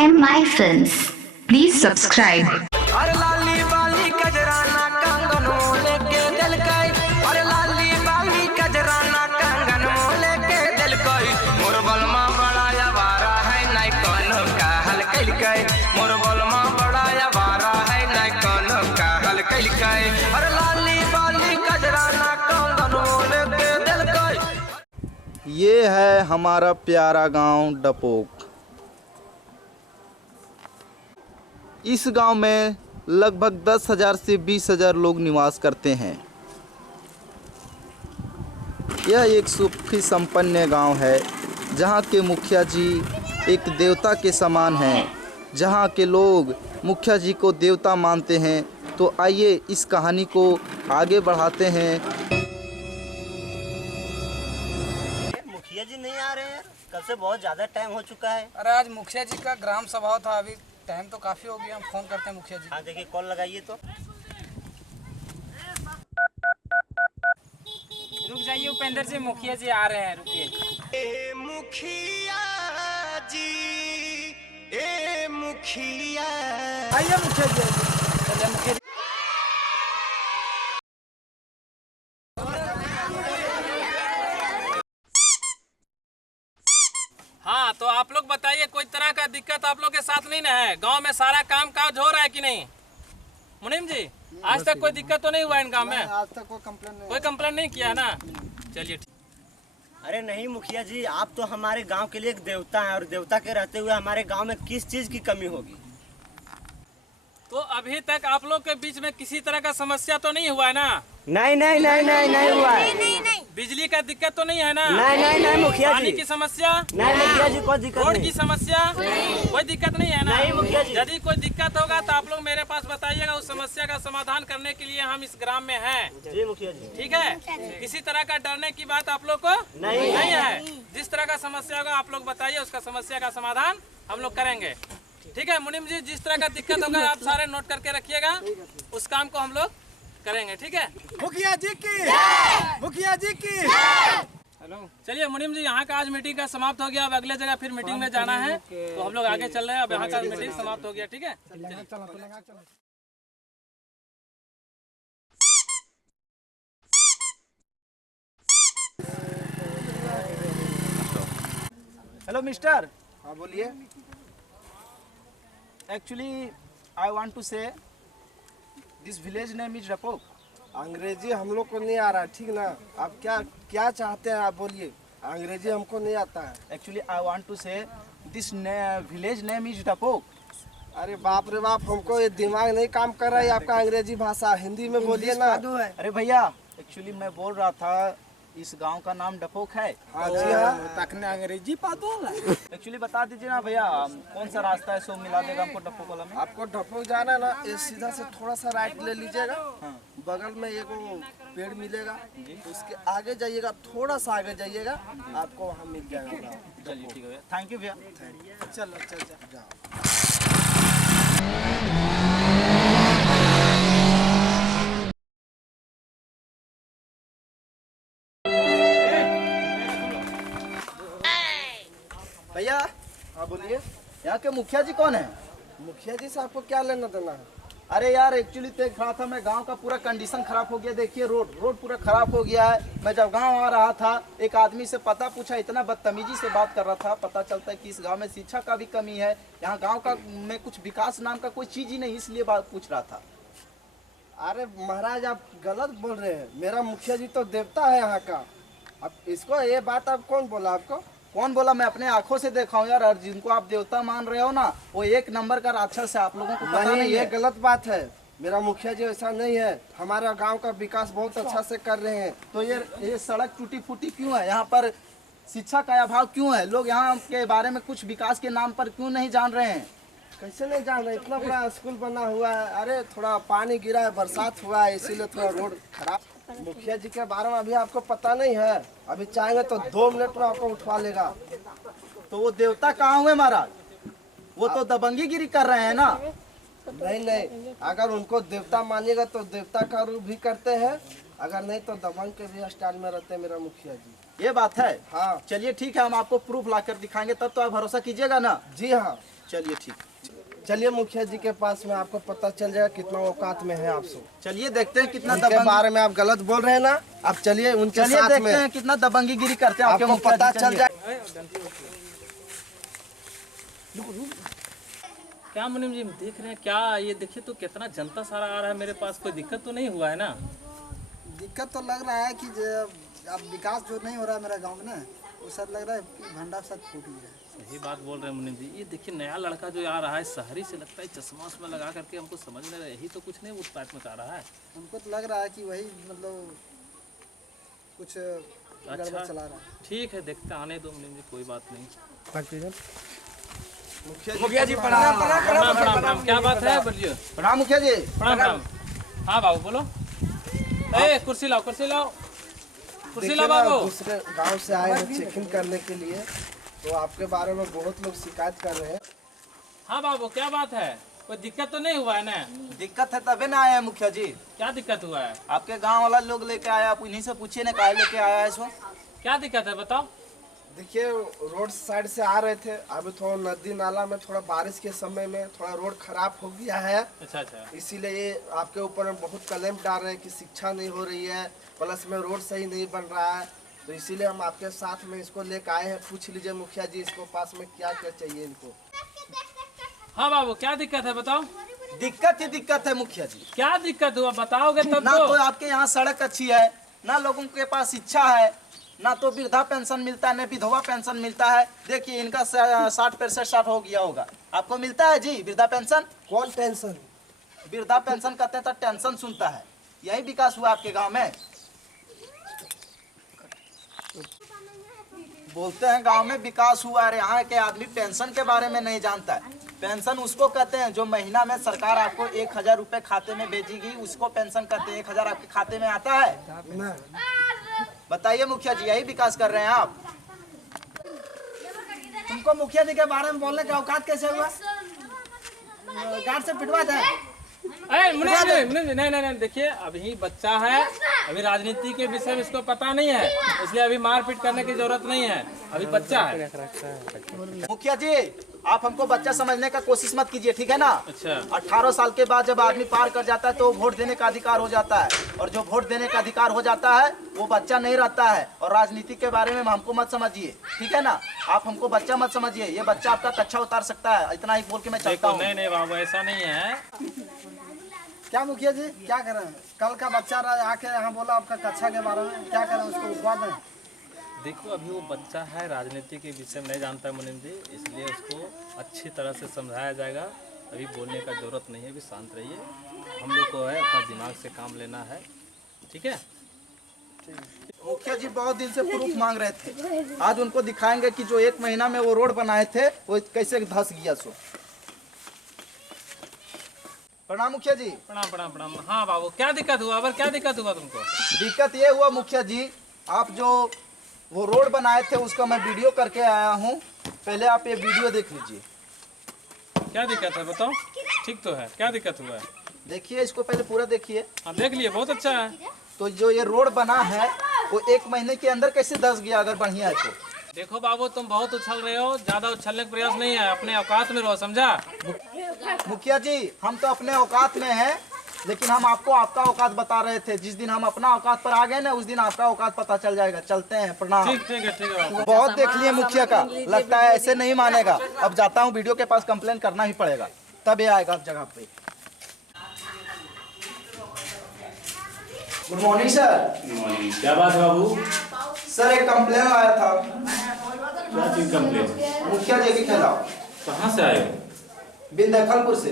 MI Films. Please subscribe. अरे लाली बाली कजराना कंगन मोले के दिल कई। अरे लाली बाली कजराना कंगन मोले के दिल कई। मोर बलमा बड़ा यावारा है नहीं कोनो का हल कैल कई। मोर बलमा बड़ा यावारा है नहीं कोनो का हल कैल कई। अरे लाली बाली कजराना कंगन मोले के दिल कई। ये है हमारा प्यारा गांव डपोक। इस गांव में लगभग 10,000 से 20,000 लोग निवास करते हैं। यह एक सुखी संपन्न गांव है जहां के मुखिया जी एक देवता के समान हैं। जहां के लोग मुखिया जी को देवता मानते हैं। तो आइए इस कहानी को आगे बढ़ाते हैं। मुखिया जी नहीं आ रहे हैं, कल से बहुत ज़्यादा टाइम हो चुका है। अरे आज मुखिया जी का ग्राम सभा था, अभी टाइम तो काफी हो गया। हम फोन करते हैं मुखिया जी। हाँ देखिए, कॉल लगाइए तो। रुक जाइए उपेंद्र जी, मुखिया जी आ रहे हैं, रुकिए। ए मुखिया जी, ए मुखिया। आइए मुखिया जी, चलिए मुखिया जी। हाँ तो आप लोग बताइए, कोई तरह का दिक्कत आप लोग के साथ नहीं ना है? गांव में सारा काम काज हो रहा है कि नहीं? मुनीम जी, आज तक कोई दिक्कत तो नहीं हुआ इन गांव में? आज तक कोई कंप्लेन नहीं किया ना? चलिए ठीक। अरे नहीं मुखिया जी, आप तो हमारे गांव के लिए एक देवता हैं और देवता के रहते हुए हमारे गांव में किस चीज़ की कमी होगी? तो अभी तक आप लोग के बीच में किसी तरह का समस्या तो नहीं हुआ है ना? नहीं नहीं नहीं नहीं नहीं हुआ है। बिजली का दिक्कत तो नहीं है ना? नहीं नहीं नहीं मुखिया पानी जी। की समस्या? नहीं मुखिया जी, कोई दिक्कत रोड नहीं। की समस्या? कोई दिक्कत नहीं है ना? नहीं मुखिया जी। यदि कोई दिक्कत होगा तो आप लोग मेरे पास बताइएगा, उस समस्या का समाधान करने के लिए हम इस ग्राम में हैं। जी मुखिया जी। ठीक है? किसी तरह का डरने की बात आप लोग को नहीं है। जिस तरह का समस्या होगा आप लोग बताइए, उसका समस्या का समाधान हम लोग करेंगे। ठीक है मुनीम जी, जिस तरह का दिक्कत होगा आप सारे नोट करके रखिएगा, उस काम को हम लोग करेंगे। ठीक है? मुखिया जी की, मुखिया जी की। हेलो, चलिए मुनीम जी, यहाँ का आज मीटिंग का समाप्त हो गया। अब अगले जगह फिर मीटिंग में जाना है, तो हम लोग आगे चल रहे हैं। अब यहाँ का मीटिंग समाप्त हो गया। ठीक है? हेलो मिस्टर, हाँ बोलिए। एक्चुअली आई वांट टू से दिस विलेज नेम इज डपोक। अंग्रेजी हम लोग को नहीं आ रहा है, ठीक ना? आप क्या क्या चाहते हैं आप बोलिए। अंग्रेजी हमको नहीं आता है। एक्चुअली आई वांट टू से दिस विलेज नेम इज डपोक। अरे बाप रे बाप, हमको ये दिमाग नहीं काम कर रहा है आपका अंग्रेजी भाषा। हिंदी में बोलिए ना। अरे भैया, एक्चुअली मैं बोल रहा था इस गांव का नाम डपोक है। हाँ जी हाँ। तकने अंग्रेजी पादो। एक्चुअली बता दीजिए ना भैया, कौन सा रास्ता है सो मिला देगा हमको डपोक वाला में? आपको डपोक जाना है ना, ये सीधा से थोड़ा सा राइट ले लीजिएगा। बगल में एक पेड़ मिलेगा, उसके आगे जाइएगा, थोड़ा सा आगे जाइएगा, आपको वहाँ मिल जाएगा। चलिए ठीक है भैया, थैंक यू भैया। चलो चल जाओ। भैया हाँ बोलिए। यहाँ के मुखिया जी कौन है? मुखिया जी से आपको क्या लेना देना है? अरे यार, एक्चुअली देख रहा था मैं, गांव का पूरा कंडीशन खराब हो गया। देखिए रोड पूरा खराब हो गया है। मैं जब गांव आ रहा था, एक आदमी से पता पूछा, इतना बदतमीजी से बात कर रहा था। पता चलता है कि इस गांव में शिक्षा का भी कमी है। यहाँ गांव का में कुछ विकास नाम का कोई चीज ही नहीं, इसलिए बात पूछ रहा था। अरे महाराज, आप गलत बोल रहे हैं। मेरा मुखिया जी तो देवता है यहाँ का। अब इसको ये बात आप कौन बोला आपको? कौन बोला? मैं अपने आंखों से देखा हूँ यार। और जिनको आप देवता मान रहे हो ना, वो एक नंबर का राक्षस है। आप लोगों को पता नहीं ये है। गलत बात है। मेरा मुखिया जी ऐसा नहीं है। हमारा गांव का विकास बहुत अच्छा से कर रहे हैं। तो ये सड़क टूटी फूटी क्यों है? यहाँ पर शिक्षा का अभाव क्यों है? लोग यहाँ के बारे में कुछ विकास के नाम पर क्यों नहीं जान रहे हैं? कैसे नहीं जान रहे? इतना बड़ा स्कूल बना हुआ है। अरे थोड़ा पानी गिरा है, बरसात हुआ है, इसीलिए थोड़ा रोड खराब। मुखिया जी के बारे में अभी आपको पता नहीं है। अभी चाहेंगे तो 2 मिनट में आपको उठवा लेगा। तो वो देवता कहाँ हुए महाराज? वो तो दबंगीगिरी कर रहे हैं ना। नहीं नहीं, अगर उनको देवता मानिएगा तो देवता का रूप भी करते हैं, अगर नहीं तो दबंग के भी स्टाइल में रहते हैं मेरा मुखिया जी। ये बात है। हाँ चलिए ठीक है, हम आपको प्रूफ ला कर दिखाएंगे, तब तो आप भरोसा कीजिएगा ना। जी हाँ। चलिए ठीक, चलिए मुखिया जी के पास में, आपको पता चल जाएगा कितना औकात में है आप सब। चलिए देखते हैं कितना उनके बारे में आप गलत बोल रहे हैं ना, आप चलिए उनके चलिए साथ देखते में, हैं कितना दबंगीगिरी करते हैं आपके आपको मुखिया पता जी। चल चलिए। जाए। क्या मुनीम जी देख रहे हैं क्या? ये देखिए तो कितना जनता सारा आ रहा है मेरे पास, कोई दिक्कत तो नहीं हुआ है ना? दिक्कत तो लग रहा है कि अब विकास जो नहीं हो रहा है मेरा गांव में ना, वो सब लग रहा है कि भंडार सब फूट गया है। सही बात बोल रहे हैं मुनीम जी। ये देखिए नया लड़का जो आ रहा है शहरी से, लगता है चश्मा उस्मा लगा करके, हमको समझ नहीं रहा, यही तो कुछ नहीं उत्पात में आ रहा है। हमको तो लग रहा है कि वही मतलब कुछ गड़बड़ चला रहा है। ठीक है देखते आने दो मुनीम जी, कोई बात नहीं। मुखिया जी प्रणाम। प्रणाम प्रणाम प्रणाम। क्या बात है बोलिए। प्रणाम मुखिया जी। प्रणाम प्रणाम। हाँ बाबू बोलो। ए कुर्सी लाओ, कुर्सी लाओ, कुर्सी देखिए लाओ ना, बाबू। दूसरे गांव से आए हैं चेकिंग करने के लिए, तो आपके बारे में बहुत लोग शिकायत कर रहे हैं। हाँ बाबू क्या बात है? कोई दिक्कत तो नहीं हुआ है ना? दिक्कत है तबे ना आए हैं मुखिया जी। क्या दिक्कत हुआ है? आपके गांव वाला लोग लेके आया, आप उन्हीं से पूछिए ना काहे लेके आया है इसको। क्या दिक्कत है बताओ। देखिए रोड साइड से आ रहे थे, अभी थोड़ा नदी नाला में थोड़ा बारिश के समय में थोड़ा रोड खराब हो गया है, अच्छा अच्छा। इसीलिए ये आपके ऊपर में बहुत कलेम डाल रहे हैं कि शिक्षा नहीं हो रही है, प्लस में रोड सही नहीं बन रहा है, तो इसीलिए हम आपके साथ में इसको लेकर आए हैं। पूछ लीजिए मुखिया जी इसको पास में क्या क्या चाहिए इनको। हाँ बाबू क्या दिक्कत है बताओ। दिक्कत ही दिक्कत है मुखिया जी। क्या दिक्कत हुआ बताओगे तब ना तो तो। आपके यहाँ सड़क अच्छी है, ना लोगों के पास शिक्षा है, ना तो वृद्धा पेंशन मिलता है, ना विधवा पेंशन मिलता है। देखिए इनका 60-65 हो गया होगा। आपको मिलता है जी वृद्धा पेंशन? कौन टेंशन? वृद्धा पेंशन कहते हैं तो टेंशन सुनता है। यही विकास हुआ आपके गांव में? बोलते हैं गांव में विकास हुआ है, यहाँ के आदमी पेंशन के बारे में नहीं जानता है। पेंशन उसको कहते हैं जो महीना में सरकार आपको 1000 रुपए खाते में भेजेगी, उसको पेंशन कहते हैं। 1000 आपके खाते में आता है? ना बताइए मुखिया जी, यही विकास कर रहे हैं आप? तुमको मुखिया जी के बारे में बोलने का औकात कैसे हुआ? गार्ड से पिटवा दे। अरे मुनीम जी नहीं नहीं नहीं, देखिए अभी बच्चा है, अभी राजनीति के विषय में इसको पता नहीं है, इसलिए अभी मारपीट करने की जरूरत नहीं है, अभी बच्चा है। मुखिया जी आप हमको बच्चा समझने का कोशिश मत कीजिए, ठीक है ना? अच्छा 18 साल के बाद जब आदमी पार कर जाता है तो वोट देने का अधिकार हो जाता है, और जो वोट देने का अधिकार हो जाता है वो बच्चा नहीं रहता है। और राजनीति के बारे में हमको मत समझिए, ठीक है ना? आप हमको बच्चा मत समझिए, ये बच्चा आपका कच्चा उतार सकता है। इतना ही बोल के मैं चलता देखो हूँ। नहीं नहीं बाबू ऐसा नहीं है। क्या मुखिया जी क्या करें? कल का बच्चा आके यहाँ बोला आपका कक्षा के बारे में, क्या करें उसको उठवा दें? देखो अभी वो बच्चा है, राजनीति के विषय में नहीं जानता है मुनीम जी, इसलिए उसको अच्छी तरह से समझाया जाएगा। अभी बोलने का जरूरत नहीं है, अभी शांत रहिए। हम लोग को है अपना दिमाग से काम लेना है, ठीक है? मुखिया जी बहुत दिन से प्रूफ मांग रहे थे, आज उनको दिखाएंगे कि जो 1 महीना में वो रोड बनाए थे वो कैसे धस गया। सो प्रणाम मुखिया जी। प्रणाम प्रणाम प्रणाम। हाँ बाबू क्या दिक्कत हुआ? अबर क्या दिक्कत हुआ तुमको? दिक्कत ये हुआ मुखिया जी, आप जो वो रोड बनाए थे उसका मैं वीडियो करके आया हूँ, पहले आप ये वीडियो देख लीजिए। क्या दिक्कत है बताओ। ठीक तो है, क्या दिक्कत हुआ है? देखिए इसको पहले पूरा देखिए। हाँ देख लिए, बहुत अच्छा है। तो जो ये रोड बना है वो 1 महीने के अंदर कैसे धस गया अगर बढ़िया है तो? देखो बाबू तुम बहुत उछल रहे हो, ज्यादा उछलने का प्रयास नहीं है, अपने औकात में रहो, समझा? मुखिया जी हम तो अपने औकात में हैं, लेकिन हम आपको आपका औकात बता रहे थे। जिस दिन हम अपना औकात पर आ गए ना उस दिन आपका औकात पता चल जाएगा। चलते हैं, प्रणाम। ठीक है बाबू। बहुत देख लिए मुखिया का, लगता है ऐसे नहीं मानेगा। अब जाता हूँ, वीडियो के पास कंप्लेन करना ही पड़ेगा, तब ये आएगा जगह पे। Good morning sir. क्या बात है बाबू? सर एक कंप्लेन आया था क्या चीज कंप्लेन? मुखिया जी के खिलाफ, कहाँ से आए? बिंदखलपुर से।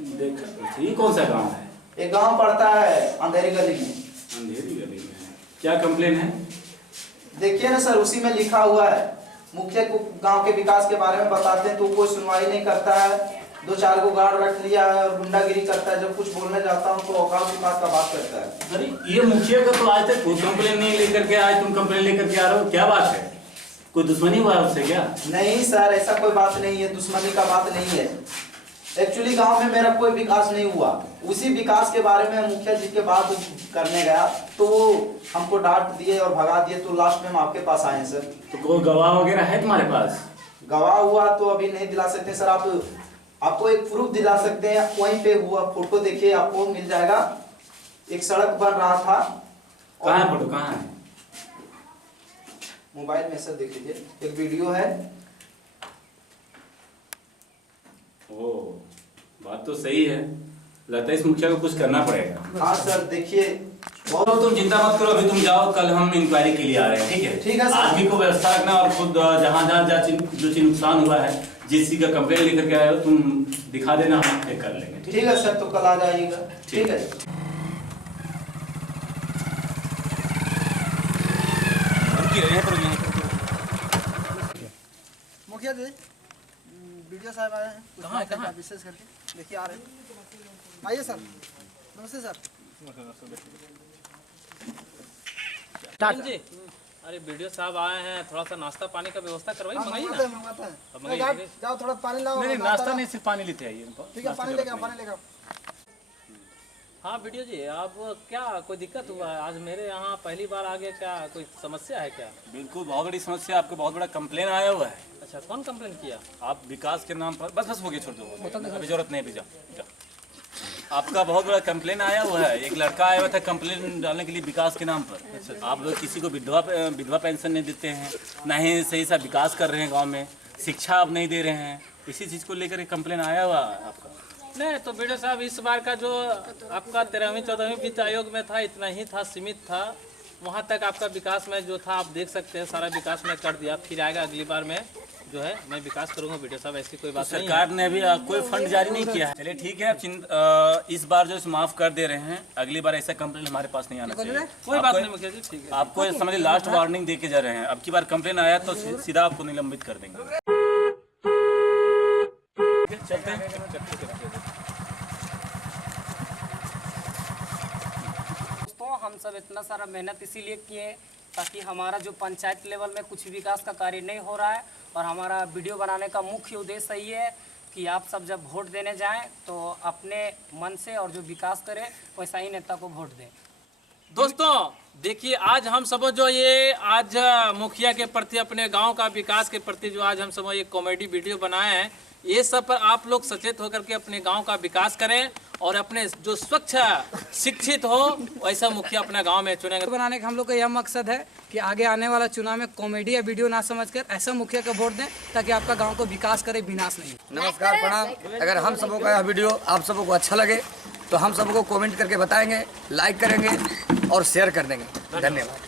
देखा ये कौन सा गांव है? एक गांव पड़ता है अंधेरी गली में। अंधेरी गली में। क्या कंप्लेन है? देखिए ना सर, उसी में लिखा हुआ है, मुखिया को गांव के विकास के बारे में बताते हैं तो कोई सुनवाई नहीं करता है। 2-4 को गार्ड रख लिया है और गुंडागिरी करता है। जब कुछ बोलने जाता हूँ तो औकात विकास का बात करता है। अरे ये मुखिया का तो आज तक कोई कंप्लेन नहीं लेकर के, आज तुम कंप्लेन लेकर के आ रहे हो, क्या बात है? कोई दुश्मनी हुआ उससे क्या? नहीं सर, ऐसा कोई बात नहीं है, दुश्मनी का बात नहीं है। एक्चुअली गांव में मेरा कोई विकास नहीं हुआ। उसी विकास के बारे में मुखिया जी के बात करने गया तो वो हमको डांट दिए और भगा दिए, तो लास्ट में हम आपके पास आए हैं सर। तो कोई गवाह वगैरह है तुम्हारे पास? गवाह हुआ तो अभी नहीं दिला सकते सर, आपको एक प्रूफ दिला सकते हैं, वहीं पे हुआ फोटो देखिए आपको मिल जाएगा। एक सड़क बन रहा था। कहाँ है फोटो, कहाँ है? मोबाइल में सर देख लीजिए, एक वीडियो है। ओ, बात तो सही है, लगता है इस मुखिया को कुछ करना पड़ेगा। हाँ सर देखिए। तो तुम चिंता मत करो, अभी तुम जाओ, कल हम इंक्वायरी के लिए आ रहे हैं, ठीक है? ठीक है सर। आदमी को व्यवस्था रखना और खुद जहाँ जो चीज नुकसान हुआ है, जिस चीज का कंप्लेन लेकर के आए हो तुम दिखा देना, हम चेक कर लेंगे। ठीक है सर, तो कल आ जाइएगा। ठीक है। मुखिया जी वीडियो साहब आए हैं, कहाँ विशेष करके देखिए आ रहे हैं। आइए सर, नमस्ते सर। जी, अरे वीडियो साहब आए हैं, थोड़ा सा नाश्ता पानी का व्यवस्था करवाइए, मंगाइए मंगाते ना। हैं, मंगाते हैं। अब मंगाइए। जाओ थोड़ा पानी लाओ। नहीं नाश्ता नहीं, सिर्फ पानी लेते आइए। ठीक है, पानी लेके आओ, पानी लेके आओ। हाँ वीडियो जी, आप क्या कोई दिक्कत हुआ है? आज मेरे यहाँ पहली बार आ गया, क्या कोई समस्या है क्या? बिल्कुल बहुत बड़ी समस्या, आपको बहुत बड़ा कंप्लेन आया हुआ है। अच्छा, कौन कंप्लेन किया? आप विकास के नाम पर बस हो गया, छोड़ दो, अभी जरूरत नहीं, जाओ। आपका बहुत बड़ा कंप्लेन आया हुआ है, एक लड़का आया हुआ था कंप्लेन डालने के लिए विकास के नाम पर। आप लोग किसी को विधवा पेंशन नहीं देते हैं, ना ही सही सा विकास कर रहे हैं गांव में, शिक्षा आप नहीं दे रहे हैं, इसी चीज़ को लेकर कंप्लेन आया हुआ है आपका। नहीं तो वीडियो साहब, इस बार का जो आपका 13वीं 14वीं वित्त आयोग में था, इतना ही था, सीमित था। वहाँ तक आपका विकास में जो था आप देख सकते हैं, सारा विकास में कर दिया। फिर आएगा अगली बार में जो है मैं विकास करूंगा। वीडियो साहब ऐसी कोई बात नहीं है। सरकार ने अभी कोई फंड जारी नहीं किया है। चलिए ठीक है, आप इस बार जो माफ कर दे रहे हैं, अगली बार ऐसा कंप्लेन हमारे पास नहीं आना चाहिए। कोई बात नहीं मुखिया जी, ठीक है। आपको समझिए लास्ट वार्निंग दे के जा रहे हैं, अब की बार कंप्लेन आया तो सीधा आपको निलंबित कर देंगे। चलते हैं। हम सब इतना सारा मेहनत इसीलिए किए ताकि हमारा जो पंचायत लेवल में कुछ विकास का कार्य नहीं हो रहा है, और हमारा वीडियो बनाने का मुख्य उद्देश्य यही है कि आप सब जब वोट देने जाएं तो अपने मन से और जो विकास करे वैसा ही नेता को वोट दें। दोस्तों देखिए, आज हम सब जो ये आज मुखिया के प्रति, अपने गांव का विकास के प्रति जो आज हम सब ये कॉमेडी वीडियो बनाए हैं, ये सब पर आप लोग सचेत होकर के अपने गांव का विकास करें और अपने जो स्वच्छ शिक्षित हो वैसा मुखिया अपने गांव में चुनेंगे। बनाने का हम लोग का यह मकसद है कि आगे आने वाला चुनाव में कॉमेडी या वीडियो ना समझकर ऐसा मुखिया को वोट दें ताकि आपका गांव को विकास करे, विनाश नहीं। नमस्कार, प्रणाम। अगर हम सबों का यह वीडियो आप सबों को अच्छा लगे तो हम सबको कमेंट करके बताएंगे, लाइक करेंगे और शेयर कर देंगे। धन्यवाद।